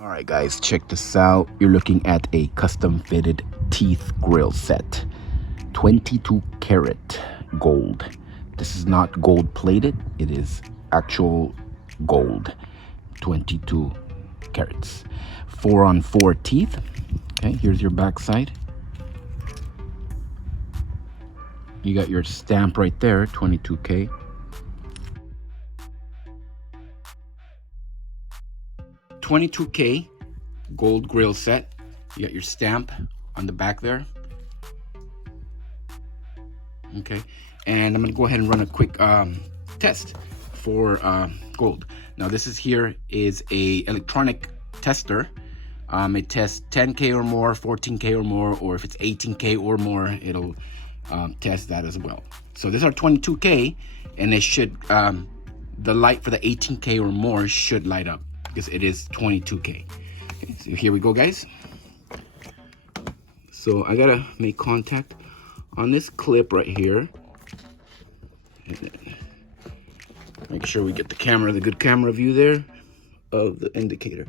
All right, guys, check this out. You're looking at a custom fitted teeth grill set, 22 karat gold. This is not gold plated, it is actual gold, 22 carats. 4-on-4 teeth. Okay, here's your back side. You got your stamp right there, 22K. $22K gold grill set. You got your stamp on the back there. Okay, and I'm gonna go ahead and run a quick test for gold. Now this is a electronic tester. It tests 10K or more, 14K or more, or if it's 18K or more, it'll test that as well. So these are 22K, and it should the light for the 18K or more should light up because it is 22K. Okay, so here we go, guys. So I gotta make contact on this clip right here. Make sure we get the good camera view there of the indicator.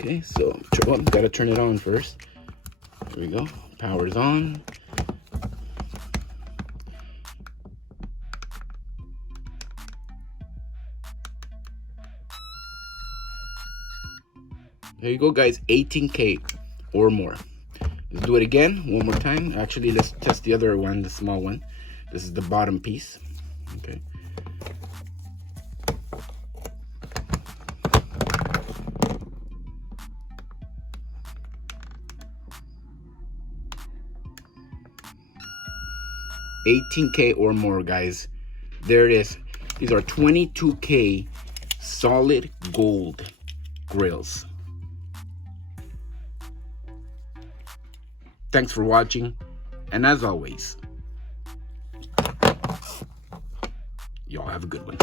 Okay, so gotta turn it on first. There we go. Power's on. There you go, guys. 18K or more. Let's do it again one more time. Actually, let's test the other one, the small one. This is the bottom piece. Okay. $18K or more, guys. There it is. These are 22K solid gold grills. Thanks for watching, and as always, y'all have a good one.